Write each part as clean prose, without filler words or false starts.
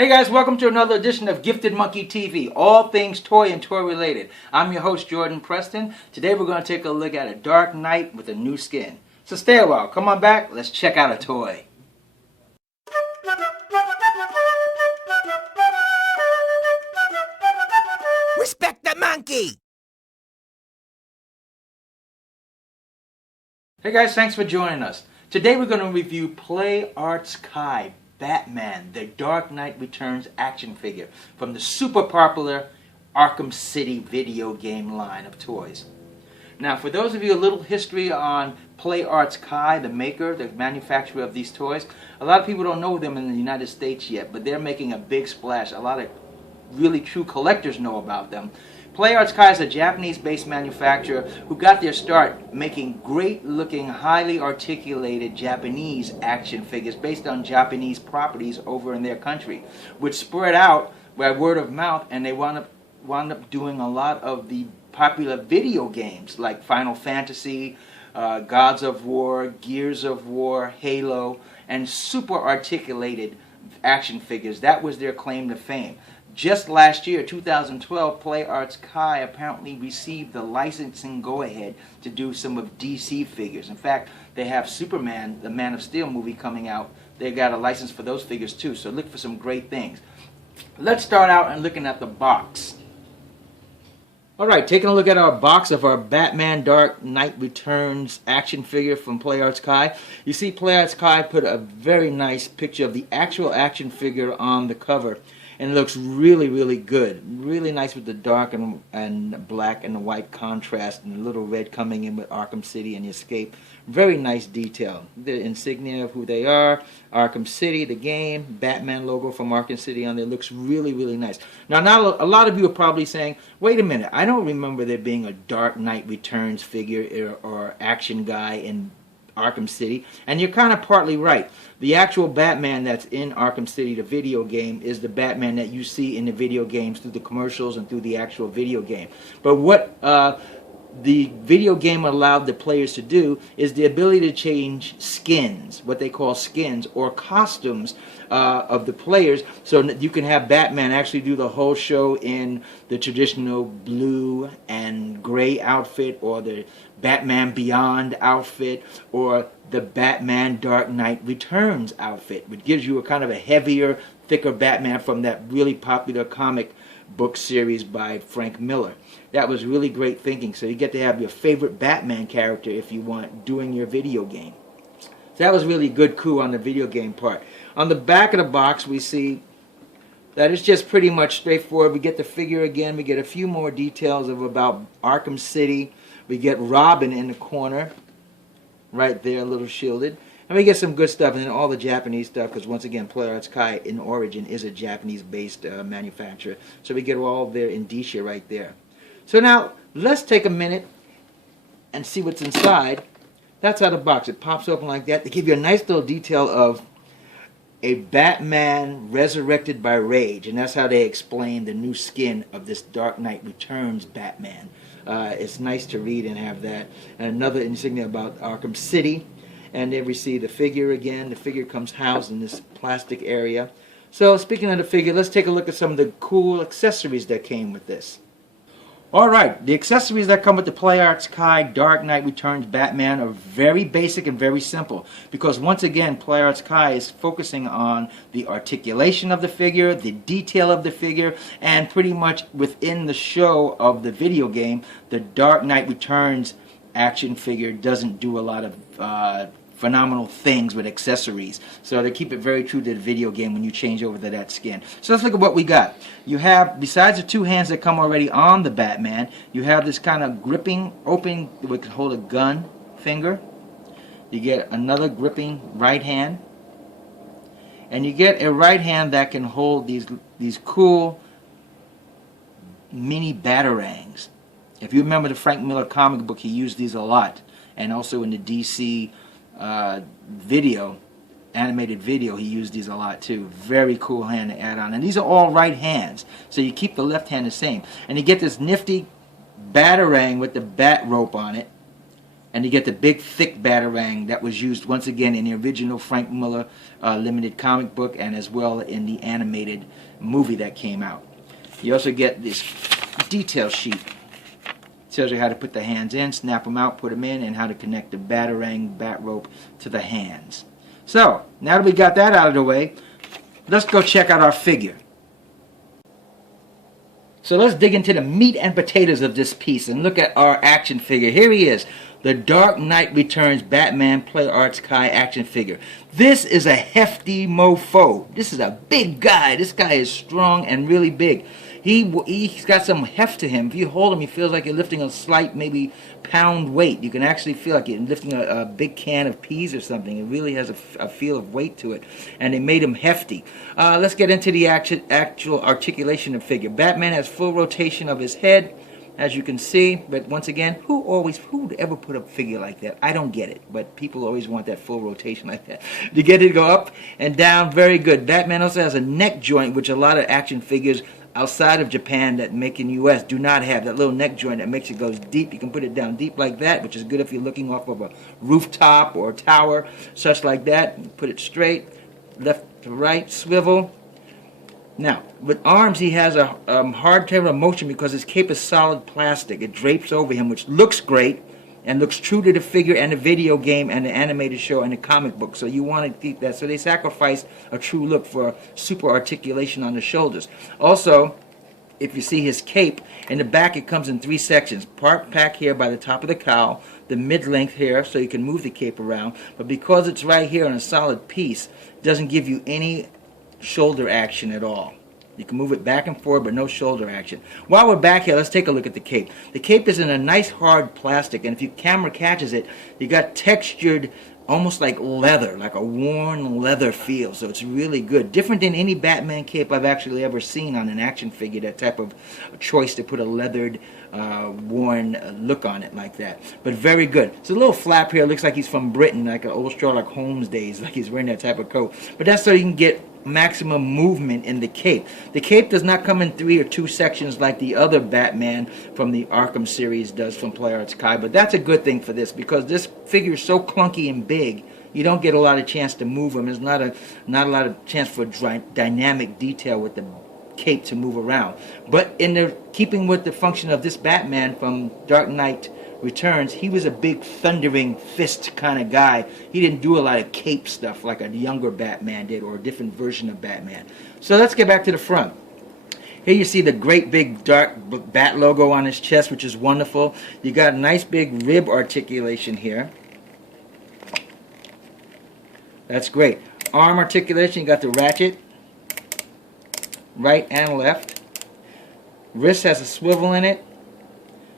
Hey guys, welcome to another edition of Gifted Monkey TV, all things toy and toy related. I'm your host, Jordan Preston. Today we're going to take a look at a Dark Knight with a new skin. So stay a while, come on back, let's check out a toy. Respect the monkey! Hey guys, thanks for joining us. Today we're going to review Play Arts Kai Batman, the Dark Knight Returns action figure from the super popular Arkham City video game line of toys. Now, for those of you a little history on Play Arts Kai, the maker, the manufacturer of these toys, a lot of people don't know them in the United States yet, but they're making a big splash. A lot of really true collectors know about them. Play Arts Kai is a Japanese-based manufacturer who got their start making great-looking, highly articulated Japanese action figures based on Japanese properties over in their country, which spread out by word of mouth, and they wound up doing a lot of the popular video games like Final Fantasy, Gods of War, Gears of War, Halo, and super articulated action figures. That was their claim to fame. Just last year, 2012, Play Arts Kai apparently received the licensing go-ahead to do some of DC figures. In fact, they have Superman, the Man of Steel movie coming out. They got a license for those figures too, so look for some great things. Let's start out and looking at the box. Alright, taking a look at our box of our Batman Dark Knight Returns action figure from Play Arts Kai. You see Play Arts Kai put a very nice picture of the actual action figure on the cover. And it looks really, really good. Really nice with the dark and black and the white contrast and the little red coming in with Arkham City and the Escape. Very nice detail. The insignia of who they are, Arkham City, the game, Batman logo from Arkham City on there. Looks really, really nice. Now, a lot of you are probably saying, wait a minute, I don't remember there being a Dark Knight Returns figure or action guy in Arkham City, and you're kind of partly right. The actual Batman that's in Arkham City, the video game, is the Batman that you see in the video games through the commercials and through the actual video game. But what the video game allowed the players to do is the ability to change skins, what they call skins, or costumes of the players, so that you can have Batman actually do the whole show in the traditional blue and gray outfit, or the Batman Beyond outfit, or the Batman Dark Knight Returns outfit, which gives you a kind of a heavier, thicker Batman from that really popular comic book series by Frank Miller. That was really great thinking. So you get to have your favorite Batman character if you want doing your video game. So that was really good coup on the video game part. On the back of the box we see that it's just pretty much straightforward. We get the figure again. We get a few more details about Arkham City. We get Robin in the corner right there, a little shielded. And we get some good stuff, and then all the Japanese stuff, because once again, Play Arts Kai in origin is a Japanese-based manufacturer. So we get all their indicia right there. So now, let's take a minute and see what's inside. That's how the box. It pops open like that. They give you a nice little detail of a Batman resurrected by rage, and that's how they explain the new skin of this Dark Knight Returns Batman. It's nice to read and have that. And another insignia about Arkham City. And then we see the figure again. The figure comes housed in this plastic area. So speaking of the figure, let's take a look at some of the cool accessories that came with this. Alright, the accessories that come with the Play Arts Kai Dark Knight Returns Batman are very basic and very simple. Because once again, Play Arts Kai is focusing on the articulation of the figure, the detail of the figure, and pretty much within the show of the video game, the Dark Knight Returns action figure doesn't do a lot of phenomenal things with accessories. So they keep it very true to the video game when you change over to that skin. So let's look at what we got. You have, besides the two hands that come already on the Batman, you have this kind of gripping, open, we can hold a gun finger. You get another gripping right hand. And you get a right hand that can hold these cool mini batarangs. If you remember the Frank Miller comic book, he used these a lot. And also in the DC animated video, he used these a lot too. Very cool hand to add on. And these are all right hands, so you keep the left hand the same. And you get this nifty batarang with the bat rope on it. And you get the big thick batarang that was used once again in the original Frank Miller limited comic book and as well in the animated movie that came out. You also get this detail sheet. It tells you how to put the hands in, snap them out, put them in, and how to connect the batarang bat rope to the hands. So, now that we got that out of the way, let's go check out our figure. So let's dig into the meat and potatoes of this piece and look at our action figure. Here he is, the Dark Knight Returns Batman Play Arts Kai action figure. This is a hefty mofo. This is a big guy. This guy is strong and really big. He's got some heft to him. If you hold him, he feels like you're lifting a slight, maybe pound weight. You can actually feel like you're lifting a big can of peas or something. It really has a feel of weight to it. And they made him hefty. Let's get into the actual articulation of the figure. Batman has full rotation of his head, as you can see. But once again, who would ever put a figure like that? I don't get it. But people always want that full rotation like that. To get it to go up and down, very good. Batman also has a neck joint, which a lot of action figures outside of Japan that make in the U.S. do not have. That little neck joint that makes it goes deep. You can put it down deep like that, which is good if you're looking off of a rooftop or a tower, such like that. Put it straight, left to right, swivel. Now, with arms, he has a hard table of motion because his cape is solid plastic. It drapes over him, which looks great and looks true to the figure and the video game and the animated show and the comic book. So you want to keep that. So they sacrificed a true look for super articulation on the shoulders. Also, if you see his cape, in the back it comes in 3 sections. Part back here by the top of the cowl, the mid-length here so you can move the cape around. But because it's right here on a solid piece, it doesn't give you any shoulder action at all. You can move it back and forward, but no shoulder action. While we're back here, let's take a look at the cape. The cape is in a nice hard plastic, and if your camera catches it, you got textured, almost like leather, like a worn leather feel. So it's really good. Different than any Batman cape I've actually ever seen on an action figure, that type of choice to put a leathered, worn look on it like that. But very good. It's a little flap here. It looks like he's from Britain, like an old Sherlock Holmes days, like he's wearing that type of coat. But that's so you can get maximum movement in the cape. The cape does not come in 3 or 2 sections like the other Batman from the Arkham series does from Play Arts Kai, but that's a good thing for this because this figure is so clunky and big, you don't get a lot of chance to move him. There's not a lot of chance for dynamic detail with the cape to move around. But in the keeping with the function of this Batman from Dark Knight Returns, he was a big thundering fist kind of guy. He didn't do a lot of cape stuff like a younger Batman did or a different version of Batman. So let's get back to the front. Here you see the great big dark bat logo on his chest, which is wonderful. You got a nice big rib articulation here. That's great. Arm articulation, you got the ratchet, right and left. Wrist has a swivel in it.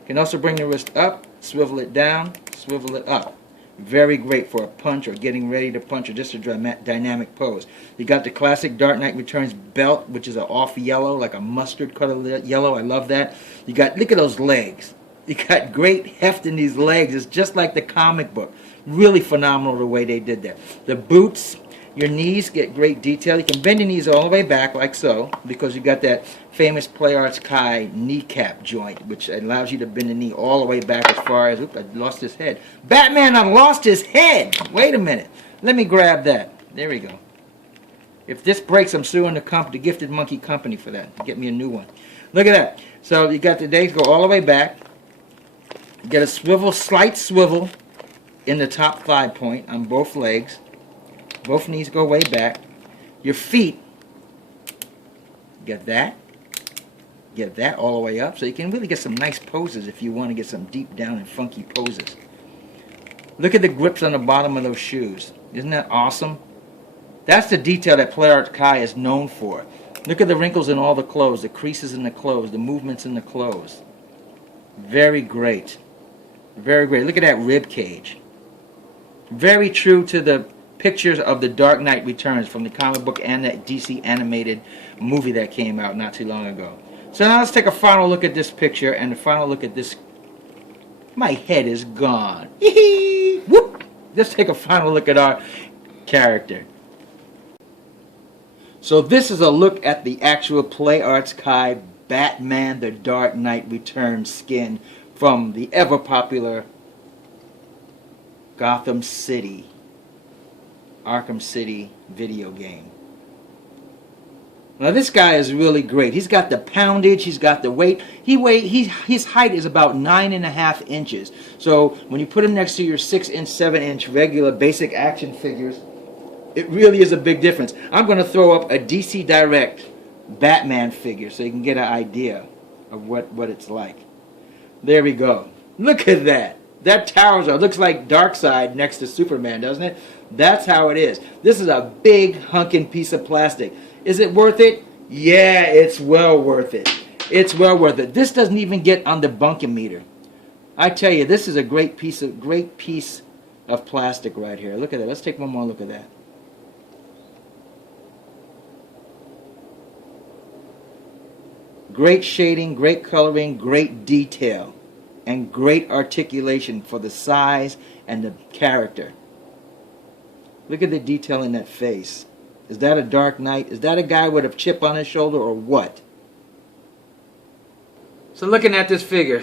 You can also bring the wrist up, swivel it down, swivel it up. Very great for a punch or getting ready to punch or just a dynamic pose. You got the classic Dark Knight Returns belt, which is an off yellow, like a mustard color yellow. I love that. You got, look at those legs. You got great heft in these legs. It's just like the comic book. Really phenomenal the way they did that. The boots, your knees get great detail. You can bend your knees all the way back like so because you got that famous Play Arts Kai kneecap joint, which allows you to bend the knee all the way back as far as, oops, I lost his head. Batman, I lost his head. Wait a minute. Let me grab that. There we go. If this breaks, I'm suing the Gifted Monkey Company for that. Get me a new one. Look at that. So you got the legs go all the way back. You get a swivel, slight swivel in the top thigh point on both legs. Both knees go way back. Your feet, get that all the way up. So you can really get some nice poses if you want to get some deep down and funky poses. Look at the grips on the bottom of those shoes. Isn't that awesome? That's the detail that Play Arts Kai is known for. Look at the wrinkles in all the clothes, the creases in the clothes, the movements in the clothes. Very great. Very great. Look at that rib cage. Very true to the pictures of the Dark Knight Returns from the comic book and that DC animated movie that came out not too long ago. So now let's take a final look at this picture and a final look at this. My head is gone. Whoop! Let's take a final look at our character. So this is a look at the actual Play Arts Kai Batman the Dark Knight Returns skin from the ever popular Gotham City, Arkham City video game. Now this guy is really great. He's got the poundage, he's got the weight. His height is about 9.5 inches. So when you put him next to your 6-inch, 7-inch regular basic action figures, it really is a big difference. I'm going to throw up a DC Direct Batman figure so you can get an idea of what it's like. There we go. Look at that. That towers up. Looks like Darkseid next to Superman, doesn't it? That's how it is. This is a big hunkin' piece of plastic. Is it worth it? Yeah, it's well worth it. It's well worth it. This doesn't even get on the bunkometer. I tell you, this is a great piece of plastic right here. Look at that. Let's take one more look at that. Great shading, great coloring, great detail, and great articulation for the size and the character. Look at the detail in that face. Is that a Dark Knight? Is that a guy with a chip on his shoulder or what? So looking at this figure,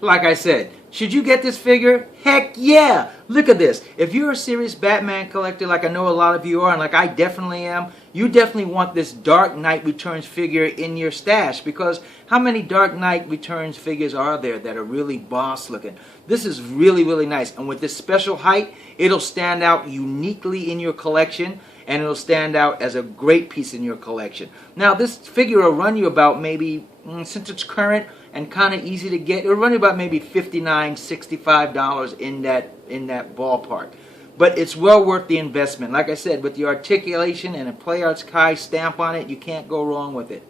like I said, should you get this figure? Heck yeah! Look at this. If you're a serious Batman collector like I know a lot of you are, and like I definitely am, you definitely want this Dark Knight Returns figure in your stash, because how many Dark Knight Returns figures are there that are really boss looking? This is really, really nice. And with this special height, it'll stand out uniquely in your collection, and it'll stand out as a great piece in your collection. Now this figure will run you about maybe, since it's current and kind of easy to get, it'll run you about maybe $59, $65 in that ballpark. But it's well worth the investment. Like I said, with the articulation and a Play Arts Kai stamp on it, you can't go wrong with it.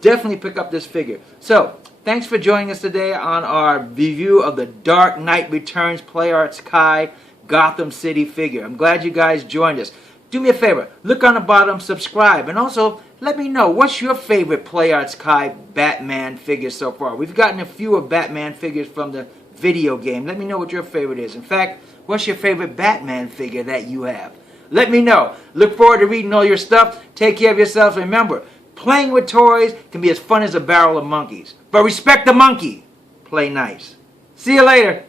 Definitely pick up this figure. So, thanks for joining us today on our review of the Dark Knight Returns Play Arts Kai Gotham City figure. I'm glad you guys joined us. Do me a favor, look on the bottom, subscribe, and also let me know what's your favorite Play Arts Kai Batman figure so far. We've gotten a few of Batman figures from the video game. Let me know what your favorite is. In fact, what's your favorite Batman figure that you have? Let me know. Look forward to reading all your stuff. Take care of yourselves. Remember, playing with toys can be as fun as a barrel of monkeys. But respect the monkey. Play nice. See you later.